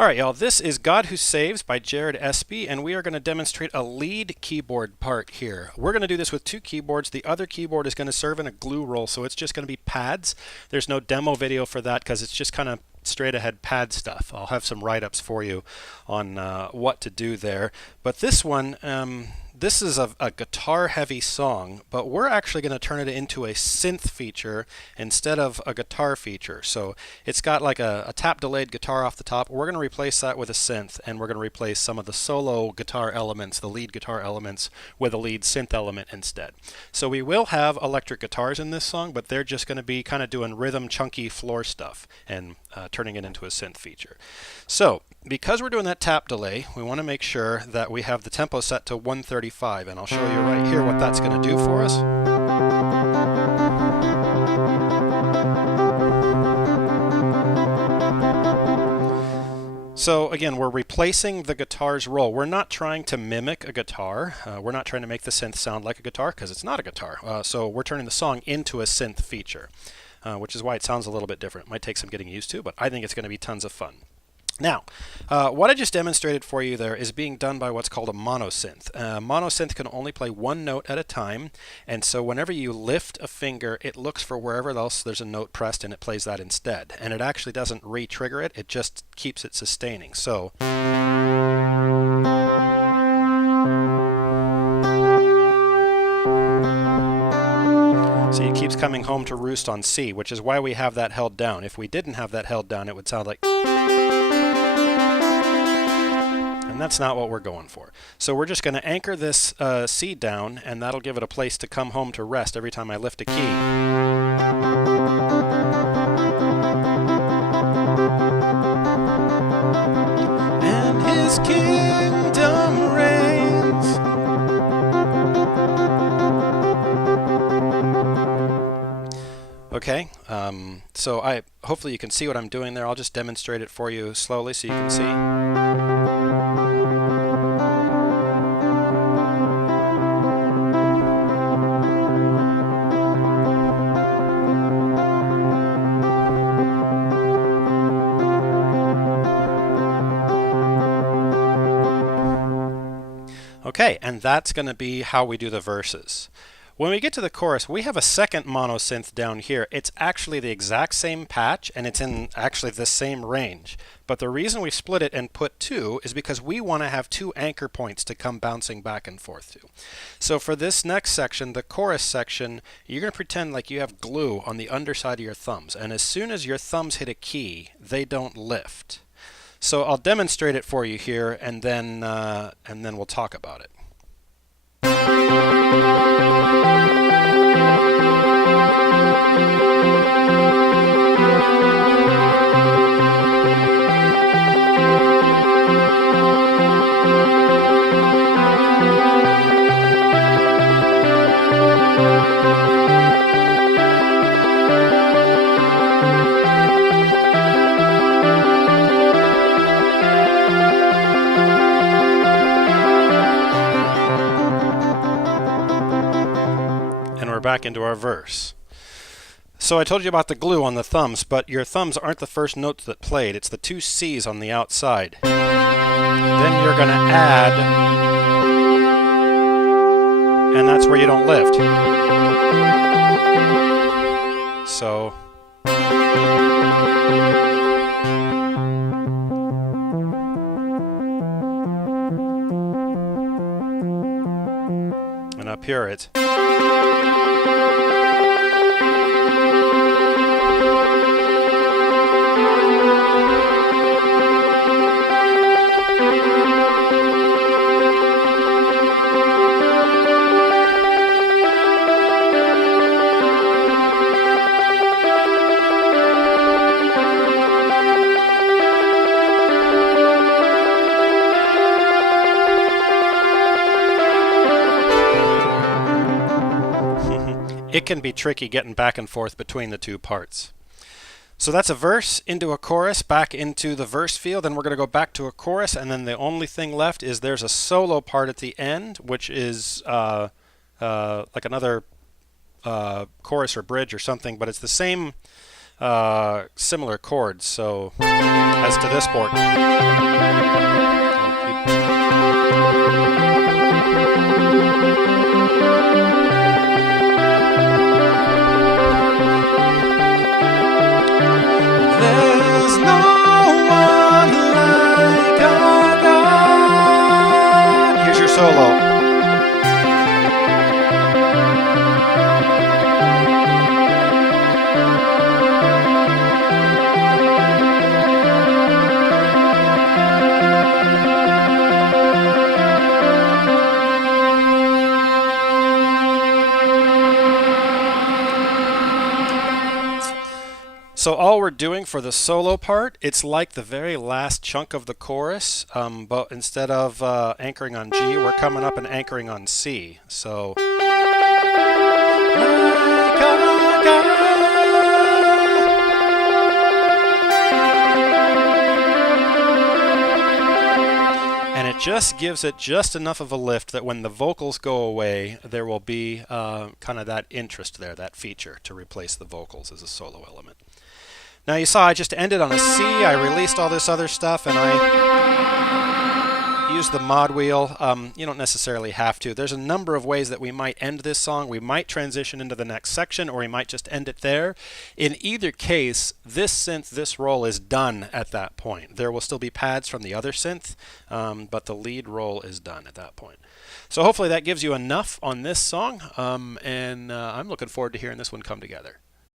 All right, y'all, this is God Who Saves by Jared Espy, and we are going to demonstrate a lead keyboard part here. We're going to do this with two keyboards. The other keyboard is going to serve in a glue roll, so it's just going to be pads. There's no demo video for that because it's just kind of straight ahead pad stuff. I'll have some write-ups for you on what to do there. But this one, this is a guitar-heavy song, but we're actually going to turn it into a synth feature instead of a guitar feature. So it's got like a tap-delayed guitar off the top. We're going to replace that with a synth, and we're going to replace some of the solo guitar elements, the lead guitar elements, with a lead synth element instead. So we will have electric guitars in this song, but they're just going to be kind of doing rhythm, chunky floor stuff and turning it into a synth feature. So because we're doing that tap delay, we want to make sure that we have the tempo set to 135, and I'll show you right here what that's going to do for us. So again, we're replacing the guitar's role. We're not trying to mimic a guitar. We're not trying to make the synth sound like a guitar because it's not a guitar. So we're turning the song into a synth feature, which is why it sounds a little bit different. It might take some getting used to, but I think it's going to be tons of fun. Now, what I just demonstrated for you there is being done by what's called a monosynth. Monosynth can only play one note at a time, and so whenever you lift a finger, it looks for wherever else there's a note pressed and it plays that instead. And it actually doesn't re-trigger it, it just keeps it sustaining. So it keeps coming home to roost on C, which is why we have that held down. If we didn't have that held down, it would sound like... And that's not what we're going for. So we're just going to anchor this C down, and that'll give it a place to come home to rest every time I lift a key. And his kingdom reigns. Okay, so hopefully you can see what I'm doing there. I'll just demonstrate it for you slowly so you can see. Okay, and that's going to be how we do the verses. When we get to the chorus, we have a second monosynth down here. It's actually the exact same patch, and it's in actually the same range. But the reason we split it and put two is because we want to have two anchor points to come bouncing back and forth to. So for this next section, the chorus section, you're going to pretend like you have glue on the underside of your thumbs. And as soon as your thumbs hit a key, they don't lift. So I'll demonstrate it for you here, and then we'll talk about it. Back into our verse. So I told you about the glue on the thumbs, but your thumbs aren't the first notes that played. It's the two C's on the outside. Then you're going to add, and that's where you don't lift. So and up here it's it can be tricky getting back and forth between the two parts. So that's a verse into a chorus, back into the verse field, and we're going to go back to a chorus, and then the only thing left is there's a solo part at the end, which is like another chorus or bridge or something, but it's the same similar chords. So as to this board, there's no one like our God. Here's your solo. So all we're doing for the solo part, it's like the very last chunk of the chorus, but instead of anchoring on G, we're coming up and anchoring on C. So and it just gives it just enough of a lift that when the vocals go away, there will be kind of that interest there, that feature to replace the vocals as a solo element. Now you saw I just ended on a C, I released all this other stuff, and I used the mod wheel. You don't necessarily have to. There's a number of ways that we might end this song. We might transition into the next section, or we might just end it there. In either case, this synth, this roll is done at that point. There will still be pads from the other synth, but the lead roll is done at that point. So hopefully that gives you enough on this song, and I'm looking forward to hearing this one come together.